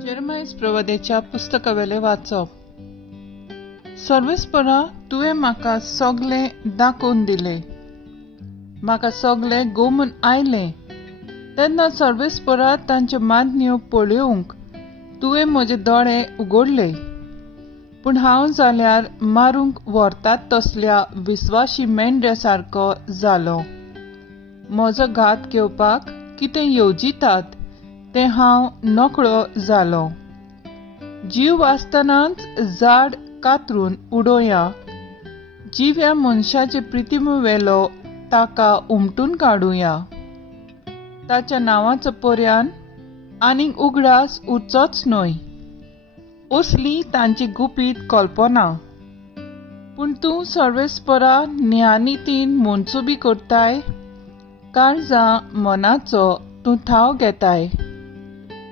जेरेमाया प्रवादेच्या पुस्तकावेले वाचप. सर्वेस्परा तुवें म्हाका सगळें दाखोवन दिलें, म्हाका सगळें गोमून आयलें. तेन्ना सर्वेस्परा तांच्यो मागण्यो पळोवंक तुवें म्हजे दोळे उगडले. पूण हांव जाल्यार मारूंक व्हरतात तसल्या विस्वासी मेंढऱ्या सारको जालो. म्हजो घात घेवपाक कितें येवजितात तें हांव नकळो जालो. जीव आसतनाच झाड कातरून उडोवया, जिव्या मनशाचे प्रितीमेवेलो ताका उमटून काडुया. ताच्या नांवाचो पर्यान आनीक उगडास उरचोच न्हय, असली तांची गुपीत कल्पना. पूण तूं सर्वेस्परा न्यायनितीन मनसुबी करताय, काळजां मनाचो तूं ठाव घेताय.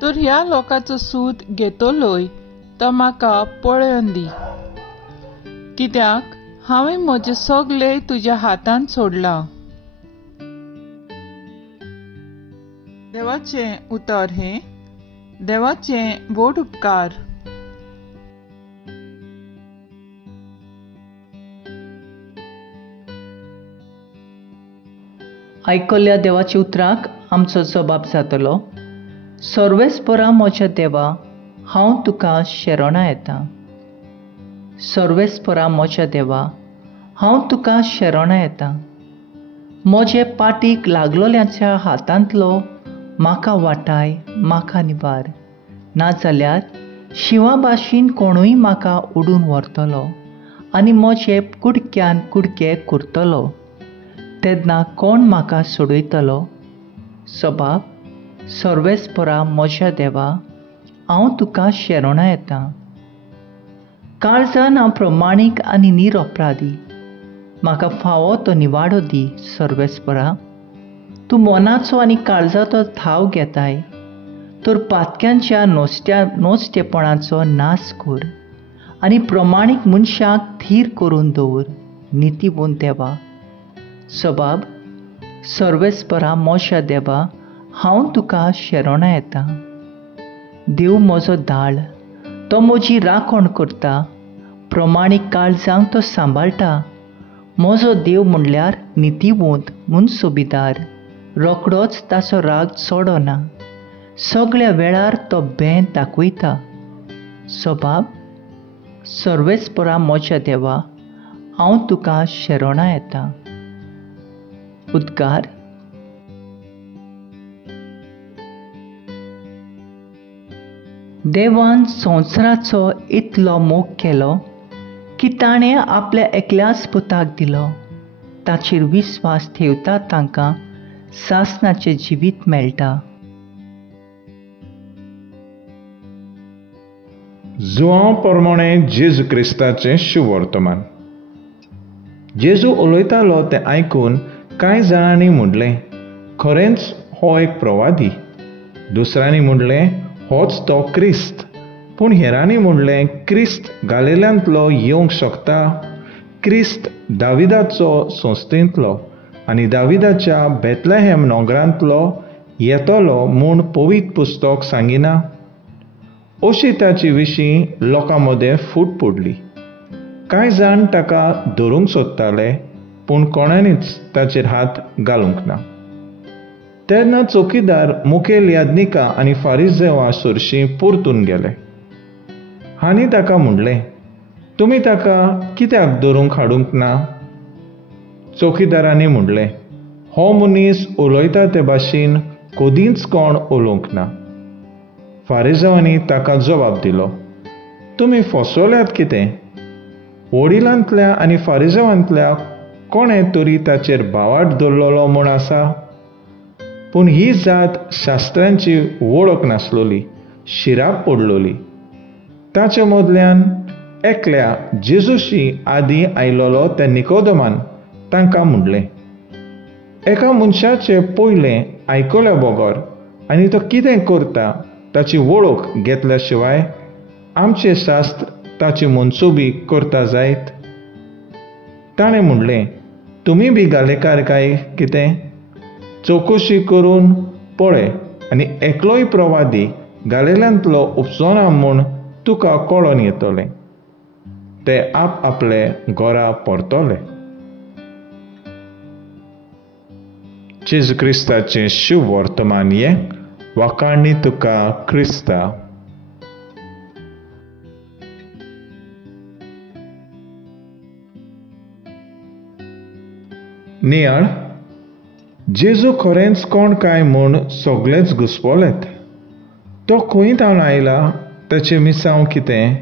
तर ह्या लोकांचो सूद घेतलोय तो म्हाका पळोवन दी, कित्याक हांवें म्हजें सगळें तुज्या हातांत सोडलां. देवाचें उतर हें देवाचें व्हड उपकार. आयकल्ल्या देवाच्या उतराक आमचो जबाब जातलो. सर्वेस्परा म्हज्या देवा, हांव तुका शरणा येतां. सर्वेस्परा म्हज्या देवा, हांव तुका शरणा येतां. म्हजे पाटीक लागलोल्याच्या हातांतलो म्हाका वाटाय, म्हाका निबार. नाजाल्यार शिवा भाशेन कोणूय म्हाका उडून व्हरतलो आनी म्हजे कुडक्यान कुडके करतलो. तेन्ना कोण म्हाका सोडयतलो? सबाब, सर्वेस्परा म्हज्या देवा, हांव तुका शरणा येतां. काळजान हांव प्रमाणीक आनी निरपराधी. म्हाका फावो तो निवाडो दी. सर्वेस्परा, तूं मनाचो आनी काळजाचो ठाव घेताय, तर पातक्यांच्या नोस्तेपणाचो नाश कर आनी प्रमाणीक मनशाक थीर करून दवर. नितीवंत देवा, सबाब, सर्वेस्परा म्हज्या देवा, हांव तुका शरणा येतां. देव म्हजो धाळ, तो म्हजी राखण करता. प्रमाणीक काळजांक तो सांबाळटा. म्हजो देव म्हणल्यार नितीवंत म्हूण सोबीदार. रोखडोच ताचो राग चडना. सगळ्या वेळार तो भें दाखयता. सबाब, सर्वेस्परा म्हज्या देवा, हांव तुका शरणा येतां. उद्गार. देवान संवसाराचो इतलो मोग केलो की ताणें आपल्या एकल्याच पुताक दिलो. ताचेर विस्वास ठेवता तांकां सासणाचें जिवीत मेळटा. जुआंव प्रमाणें जेजू क्रिस्ताचें शुभ वर्तमान. जेजू उलयतालो तें आयकून कांय जाणांनी म्हणलें, खरेंच हो एक प्रवादी. दुसऱ्यांनी म्हणलें, होच तो क्रिस्त. पूण हेरांनी म्हणलें, क्रिस्त गालिल्यांतलो येवंक शकता. क्रिस्त दाविदाचो संस्थेंतलो आनी दाविदाच्या बेथलेहेम नोगरांतलो येतलो म्हूण पवित्र पुस्तक सांगिना. अशी ताचे विशीं लोकां मदें फूट पडली. कांय जाण ताका धरूंक सोदताले, पूण कोणांनीच ताचेर हात घालूंक ना. तेन्ना चौकीदार मुखेल याजकां आनी फारिसेवां सुरशीं परतून गेले. हांणी ताका म्हणलें, तुमी ताका कित्याक धरूंक हाडूंक ना? चौकीदारांनी म्हणलें, हो मनीस उलयता ते भाशेन कदींच कोण उलोवंक ना. फारिसेवांनी ताका जबाब दिलो, तुमी फसवल्यात कितें? वडिलांतल्या आनी फारिसेवांतल्या कोणें तरी ताचेर भावार्थ दवरलेलो म्हूण आसा? पूण ही जात शास्त्रांची वळख नासलोली, शिराप पडलोली. ताचे मदल्यान एकल्या जेजूशी आदीं आयलोलो त्या निकोदेमान तांकां म्हणलें, एका मनशाचें पयलें आयकल्या बगर आनी तो कितें करता ताची वळख घेतल्या शिवाय आमचें शास्त्र ताची मनसुबी करता जायत. ताणें म्हणलें, तुमी बी गालेकार काय कितें? चवकशी करून पळय आनी एकलोय प्रवादी गालिल्यांतलो उपसोना म्हूण तुका कळोन येतलें. ते आपले घरा परतले. जेजू क्रिस्ताचें शुभ वर्तमान हें वाखाणणी तुका क्रिस्ता. नियाळ, जेजू खरेंच कोण काय म्हूण सगळेच घुस्पलेत. तो खंय जावन आयला ताचें मिसांव कितें?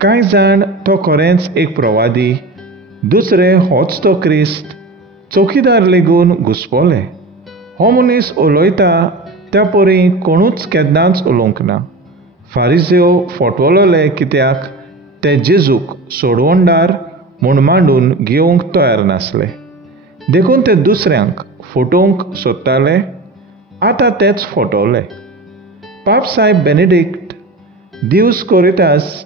कांय जाण तो खरेंच एक प्रवादी, दुसरे होच तो क्रिस्त, चौकीदार लेगून घुस्पले. हो मनीस उलयता त्या परी कोणूच केन्नाच उलोवंक ना. फारिसेव फटवलोले कित्याक ते जेजूक सोडवणदार म्हूण मांडून घेवंक तयार नासले. देखून ते दुसऱ्यांक फटोवंक सोदताले. आतां तेच फटवले. पाप साहेब बेनेडिक्ट दिवस्कोरितास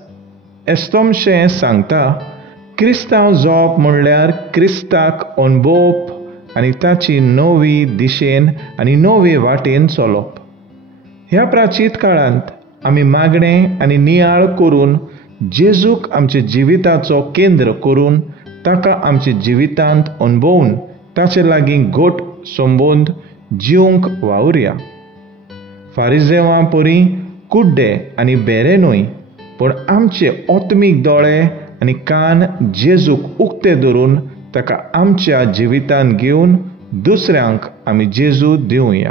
एस्तोमशें सांगता, क्रिस्तांव जावप म्हणल्यार क्रिस्ताक अणभवप आनी ताची नवी दिशेन आनी नवे वाटेन चलप. ह्या प्राचीत काळांत आमी मागणें आनी नियाळ करून जेजूक आमच्या जिविताचो केंद्र करून ताका आमच्या जिवितांत अणभवून ताचे लागीं घट संबंद जिवंक वावुरया. फारिसेवां परी कुड्डे आनी बेरे न्हय, पूण आमचे आत्मीक दोळे आनी कान जेजूक उक्ते धरून ताका आमच्या जिवितांत घेवन दुसऱ्यांक आमी जेजू दिवया.